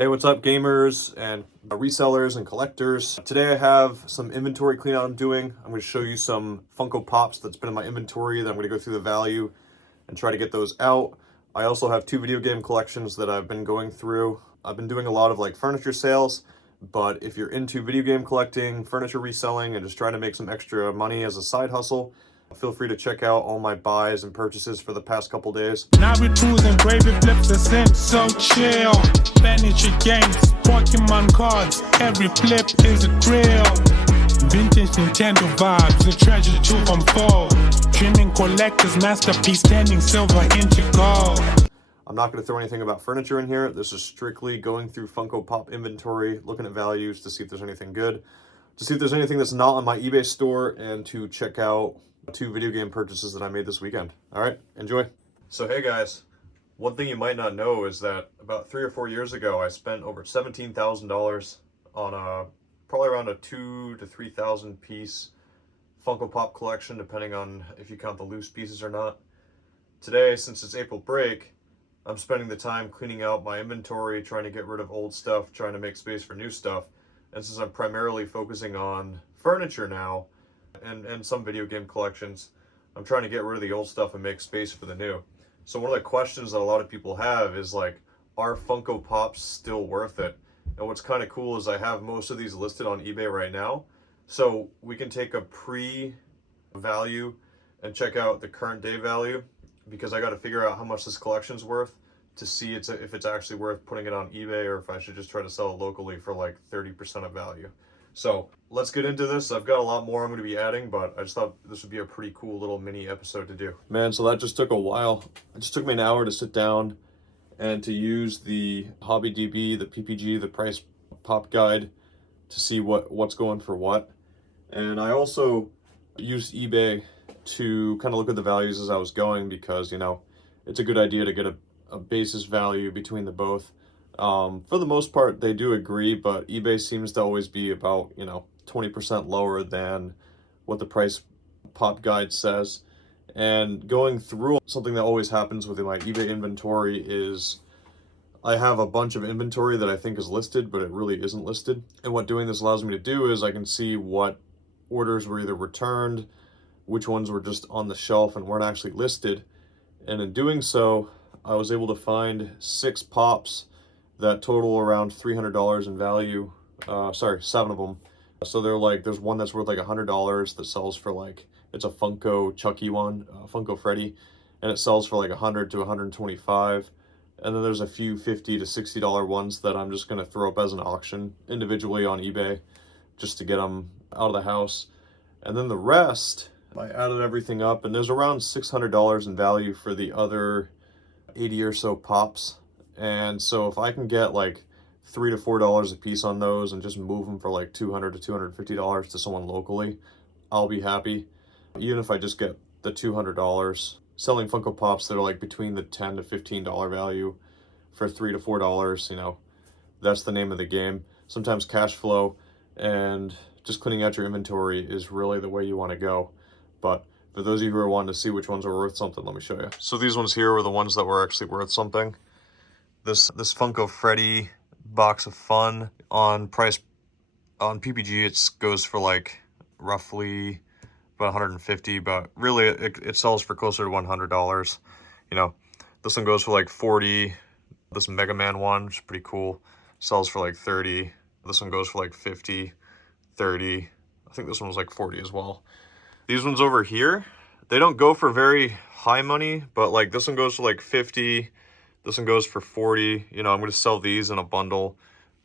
Hey, what's up, gamers and resellers and collectors? Today I have some inventory cleanout I'm doing. I'm going to show you some Funko Pops that's been in my inventory that I'm going to go through the value and try to get those out. I also have two video game collections that I've been going through. I've been doing a lot of like furniture sales, but if you're into video game collecting, furniture reselling, and just trying to make some extra money as a side hustle, feel free to check out all my buys and purchases for the past couple days. Now we cruising, gravy flips the sim, so chill. Furniture games, Pokemon cards, every flip is a thrill. Vintage Nintendo vibes, the treasure to unfold. Trimming collectors, masterpiece, standing silver into gold. I'm not going to throw anything about furniture in here. This is strictly going through Funko Pop inventory, looking at values to see if there's anything good, to see if there's anything that's not on my eBay store, and to check out two video game purchases that I made this weekend. All right, enjoy. So hey guys, one thing you might not know is that about 3 or 4 years ago, I spent over $17,000 on probably around a 2,000 to 3,000 piece Funko Pop collection, depending on if you count the loose pieces or not. Today, since it's April break, I'm spending the time cleaning out my inventory, trying to get rid of old stuff, trying to make space for new stuff. And since I'm primarily focusing on furniture now and some video game collections, I'm trying to get rid of the old stuff and make space for the new. So one of the questions that a lot of people have is like, are Funko Pops still worth it? And what's kind of cool is I have most of these listed on eBay right now. So we can take a pre-value and check out the current day value, because I got to figure out how much this collection's worth to see if it's actually worth putting it on eBay or if I should just try to sell it locally for like 30% of value. So let's get into this. I've got a lot more I'm going to be adding, but I just thought this would be a pretty cool little mini episode to do. Man, so that just took a while. It just took me an hour to sit down and to use the HobbyDB, the PPG, the price pop guide to see what's going for what. And I also used eBay to kind of look at the values as I was going, because, you know, it's a good idea to get a basis value between the both. For the most part, they do agree, but eBay seems to always be about, 20% lower than what the price pop guide says. And going through, something that always happens within my eBay inventory is I have a bunch of inventory that I think is listed, but it really isn't listed. And what doing this allows me to do is I can see what orders were either returned, which ones were just on the shelf and weren't actually listed. And in doing so, I was able to find 6 pops that total around $300 in value. 7 of them. So they're like, there's one that's worth like $100 that sells for like, it's a Funko Chucky one, Funko Freddy, and it sells for like $100 to $125. And then there's a few $50 to $60 ones that I'm just going to throw up as an auction individually on eBay just to get them out of the house. And then the rest, I added everything up, and there's around $600 in value for the other 80 or so pops. And so if I can get like $3 to $4 a piece on those and just move them for like $200 to $250 to someone locally, I'll be happy. Even if I just get the $200, selling Funko Pops that are like between the $10 to $15 value for $3 to $4, that's the name of the game. Sometimes cash flow and just cleaning out your inventory is really the way you want to go. But for those of you who are wanting to see which ones are worth something, let me show you. So these ones here were the ones that were actually worth something. This Funko Freddy box of fun on PPG, it goes for like roughly about $150, but really it sells for closer to $100. This one goes for like $40. This Mega Man one, which is pretty cool, sells for like $30. This one goes for like $50, $30. I think this one was like $40 as well. These ones over here, they don't go for very high money, but like this one goes for like $50. This one goes for $40. I'm going to sell these in a bundle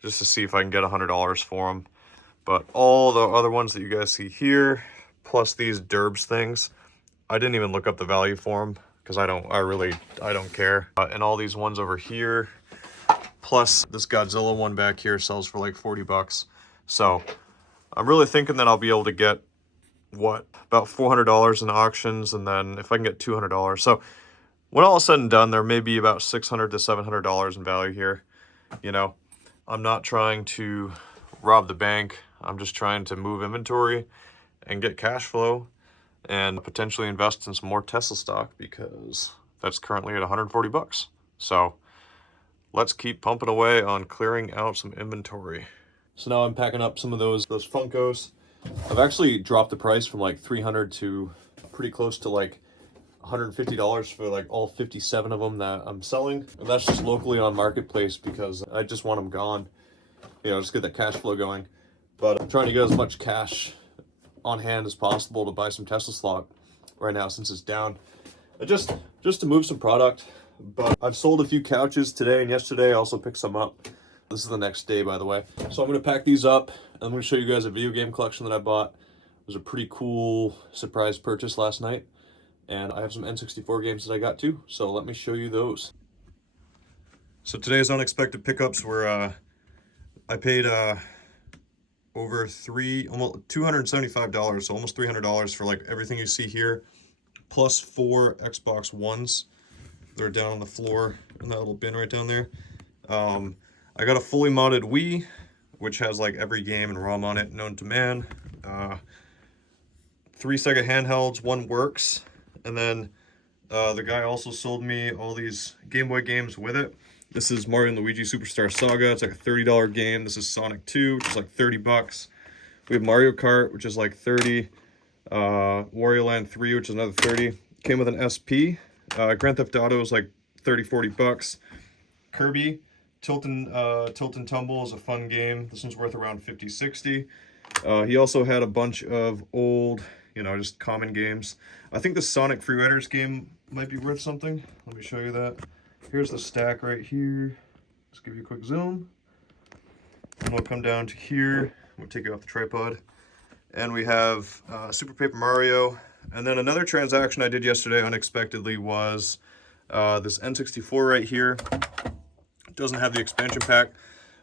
just to see if I can get $100 for them. But all the other ones that you guys see here, plus these Derbs things, I didn't even look up the value for them because I don't care. And all these ones over here, plus this Godzilla one back here, sells for like $40. So I'm really thinking that I'll be able to get about $400 in auctions, and then if I can get $200. So when all is said and done, there may be about $600 to $700 in value here. I'm not trying to rob the bank. I'm just trying to move inventory and get cash flow and potentially invest in some more Tesla stock, because that's currently at $140. So let's keep pumping away on clearing out some inventory. So now I'm packing up some of those Funkos. I've actually dropped the price from like 300 to pretty close to like $150 for like all 57 of them that I'm selling. And that's just locally on Marketplace because I just want them gone. You know, just get that cash flow going. But I'm trying to get as much cash on hand as possible to buy some Tesla stock right now since it's down. Just to move some product. But I've sold a few couches today and yesterday. I also picked some up. This is the next day, by the way. So I'm going to pack these up. And I'm going to show you guys a video game collection that I bought. It was a pretty cool surprise purchase last night. And I have some N64 games that I got too. So let me show you those. So today's unexpected pickups were, I paid over almost $275, so almost $300 for like everything you see here, plus 4 Xbox Ones. They're down on the floor in that little bin right down there. I got a fully modded Wii, which has like every game and ROM on it known to man. 3 Sega handhelds, 1 works, and then the guy also sold me all these Game Boy games with it. This is Mario & Luigi Superstar Saga. It's like a $30 game. This is Sonic 2, which is like $30. We have Mario Kart, which is like $30. Wario Land 3, which is another $30. Came with an SP. Grand Theft Auto is like $30-40. Kirby Tilt and Tumble is a fun game. This one's worth around $50-60. He also had a bunch of old, you know, just common games. I think the Sonic Free Riders game might be worth something. Let me show you that. Here's the stack right here. Let's give you a quick zoom. And we'll come down to here. We'll take it off the tripod. And we have Super Paper Mario. And then another transaction I did yesterday unexpectedly was this N64 right here. It doesn't have the expansion pack,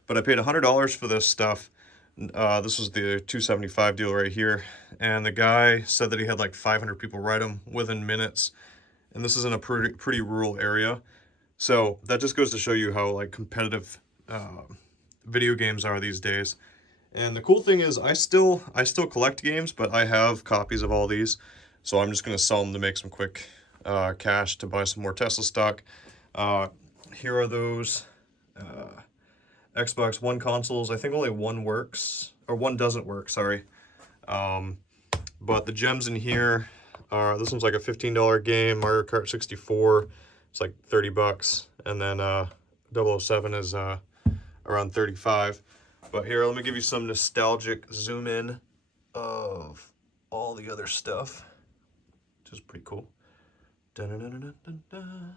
but I paid $100 for this stuff. This was the $275 deal right here. And the guy said that he had like 500 people write them within minutes. And this is in a pretty rural area. So that just goes to show you how like competitive video games are these days. And the cool thing is I still collect games, but I have copies of all these. So I'm just going to sell them to make some quick cash to buy some more Tesla stock. Here are those Xbox One consoles. I think only one works, or one doesn't work, sorry. But the gems in here are, this one's like a $15 game, Mario Kart 64. It's like $30, and then 007 is around $35. But here, let me give you some nostalgic zoom in of all the other stuff, which is pretty cool. Dun -dun -dun -dun -dun -dun.